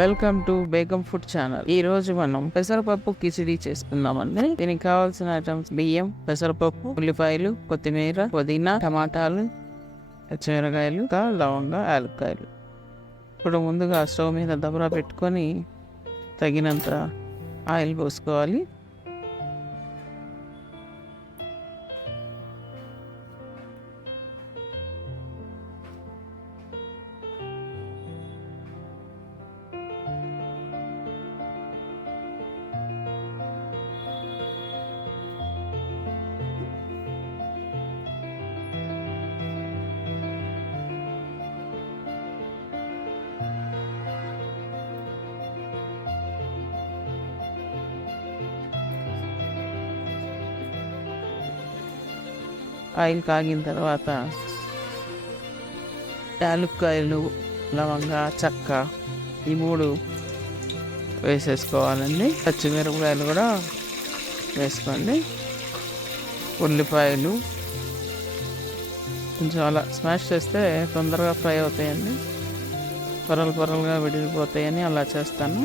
Welcome to Begum food channel. ఈ రోజు మనం పెసరపప్పు కిచిడి చేసుకుందామండి. దీనికి కావాల్సిన ఐటమ్స్ బియ్యం, పెసరపప్పు, ఉల్లిపాయలు, కొత్తిమీర, పుదీనా, టమాటాలు, పచ్చిమిరకాయలు, లవంగ, యాలక్కాయలు. ఇప్పుడు ముందుగా స్టవ్ మీద దబరా పెట్టుకొని తగినంత ఆయిల్ పోసుకోవాలి. ఆయిల్ కాగిన తర్వాత యాలక్కాయలు, లవంగ, చెక్క ఈ మూడు వేసేసుకోవాలండి. పచ్చిమిరపకాయలు కూడా వేసుకోండి. ఉల్లిపాయలు కొంచెం అలా స్మాష్ చేస్తే తొందరగా ఫ్రై అవుతాయండి. పొరలుగా విడిగిపోతాయని అలా చేస్తాను.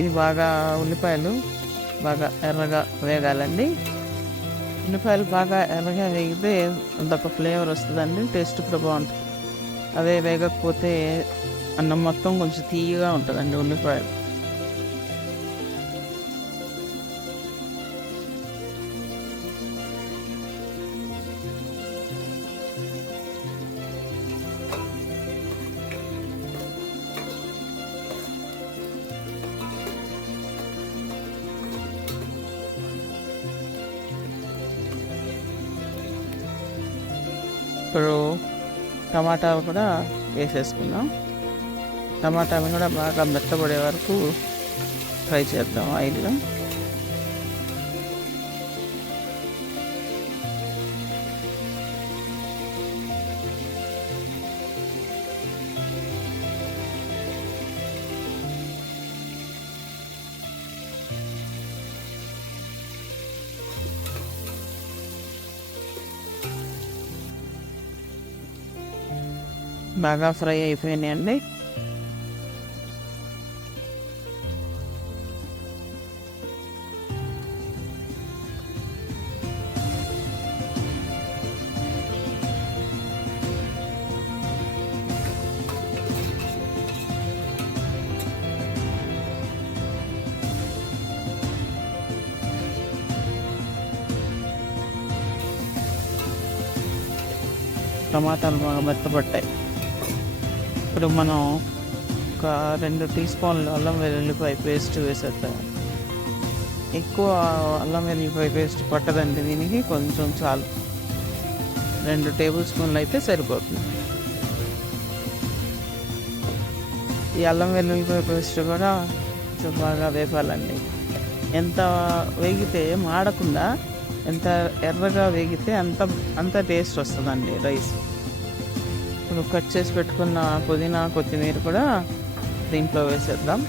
ఇది బాగా ఉల్లిపాయలు బాగా ఎర్రగా వేగాలండి. ఉల్లిపాయలు బాగా ఎర్రగా వేగితే అదొక ఫ్లేవర్ వస్తుందండి, టేస్ట్ కూడా బాగుంటుంది. అదే వేగకపోతే అన్నం మొత్తం కొంచెం తీయగా ఉంటుందండి ఉల్లిపాయలు. ఇప్పుడు టమాటాలు కూడా వేసేసుకుందాం. టమాటాలు కూడా బాగా మెత్తబడే వరకు ఫ్రై చేద్దాం ఆయిల్లో. బాగా ఫ్రై అయిపోయినాయండి. టమాటాలు బాగా మెత్తపట్టాయి. ఇప్పుడు మనం ఒక 2 టీ స్పూన్లు అల్లం వెల్లుల్లిపాయ పేస్ట్ వేసేద్దాం. ఎక్కువ అల్లం వెల్లుల్లిపాయ పేస్ట్ పట్టదండి దీనికి, కొంచెం చాలు. 2 టేబుల్ స్పూన్లు అయితే సరిపోతుంది. ఈ అల్లం వెల్లుల్లిపాయ పేస్ట్ కూడా కొంచెం బాగా వేపాలండి. ఎంత వేగితే మాడకుండా, ఎంత ఎర్రగా వేగితే అంత టేస్ట్ వస్తుందండి రైస్. ఇప్పుడు కట్ చేసి పెట్టుకున్న పుదీనా, కొత్తిమీర కూడా దీంట్లో వేసేద్దాం.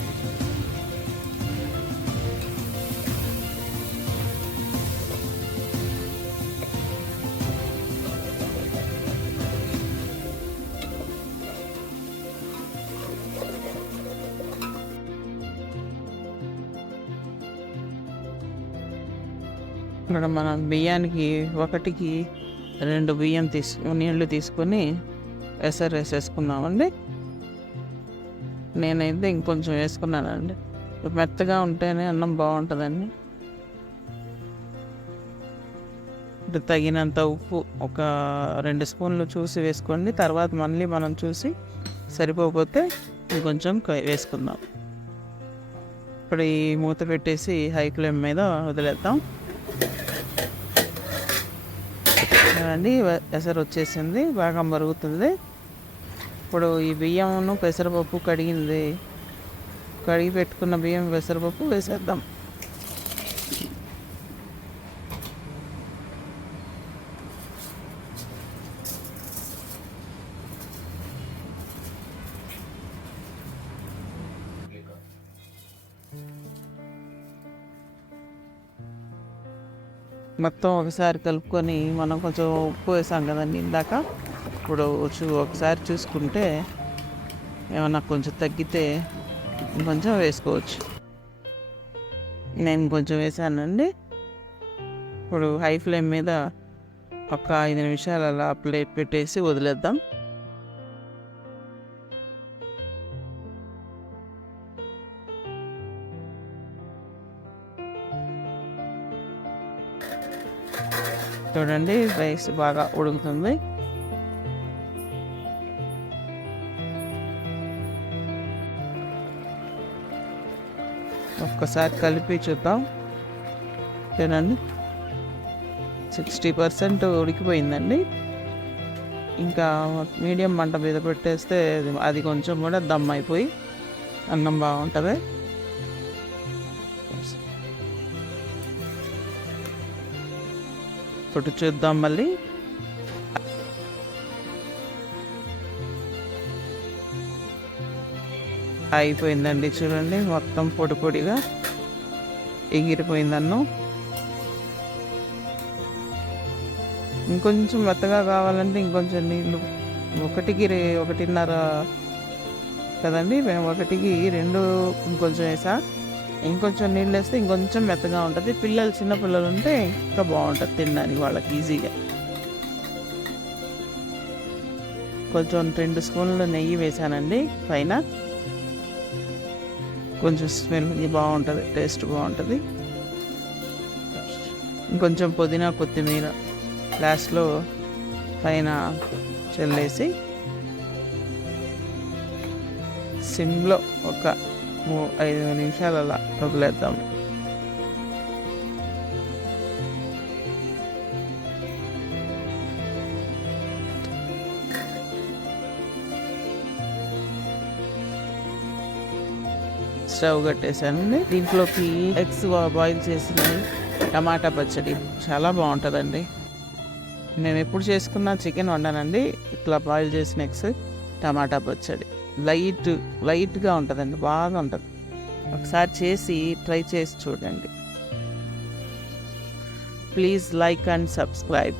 ఇక్కడ మనం బియ్యానికి 1కి 2 బియ్యం నీళ్లు తీసుకొని ఎసరు వేసేసుకున్నామండి. నేనైతే ఇంకొంచెం వేసుకున్నానండి. మెత్తగా ఉంటేనే అన్నం బాగుంటుందండి. తగినంత ఉప్పు ఒక 2 స్పూన్లు చూసి వేసుకోండి. తర్వాత మళ్ళీ మనం చూసి సరిపోతే ఇంకొంచెం వేసుకుందాం. ఇప్పుడు ఈ మూత పెట్టేసి హై ఫ్లేమ్ మీద వదిలేద్దాం అండి. ఎసరు వచ్చేసింది, బాగా మరుగుతుంది. ఇప్పుడు ఈ బియ్యంను పెసరపప్పు కడిగి పెట్టుకున్న బియ్యం పెసరపప్పు వేసేద్దాం. మొత్తం ఒకసారి కలుపుకొని మనం కొంచెం ఉప్పు వేసాం కదండి ఇందాక. ఇప్పుడు ఒకసారి చూసుకుంటే ఏమన్నా కొంచెం తగ్గితే ఇంకొంచెం వేసుకోవచ్చు. నేను కొంచెం వేసానండి. ఇప్పుడు హై ఫ్లేమ్ మీద ఒక 5 నిమిషాలు అలా ప్లేట్ పెట్టేసి వదిలేద్దాం. చూడండి రైస్ బాగా ఉడుకుతుంది. ఒక్కసారి కలిపి చూద్దాం. చూడండి 60% ఉడికిపోయిందండి. ఇంకా మీడియం మంట మీద పెట్టేస్తే అది కొంచెం కూడా దమ్ అయిపోయి అన్నం బాగుంటుంది. ఇప్పుడు చూద్దాం మళ్ళీ. అయిపోయిందండి చూడండి, మొత్తం పొడి పొడిగా ఎగిరిపోయింది అన్నం. ఇంకొంచెం మెత్తగా కావాలంటే ఇంకొంచెం నీళ్ళు, 1:1.5 కదండి, మేము 1:2 ఇంకొంచెం వేసా. ఇంకొంచెం నీళ్ళు వేస్తే ఇంకొంచెం మెత్తగా ఉంటుంది. చిన్నపిల్లలు ఉంటే ఇంకా బాగుంటుంది తినడానికి వాళ్ళకి ఈజీగా. కొంచెం 2 స్పూన్లు నెయ్యి వేసానండి పైన. కొంచెం స్మెల్ బాగుంటుంది, టేస్ట్ బాగుంటుంది. ఇంకొంచెం పుదీనా కొత్తిమీర లాస్ట్లో పైన చల్లేసి సిమ్లో ఒక 5 నిమిషాలు అలా వదిలేద్దాం. స్టవ్ కట్టేసానండి. దీంట్లోకి ఎగ్స్ బాయిల్ చేసినవి, టమాటా పచ్చడి చాలా బాగుంటుందండి. నేను ఎప్పుడు చేసుకున్నా చికెన్ వండానండి. ఇట్లా బాయిల్ చేసిన ఎగ్స్, టమాటా పచ్చడి లైట్గా ఉంటుందండి, బాగా ఉంటుంది. ఒకసారి ట్రై చేసి చూడండి. Please like and subscribe.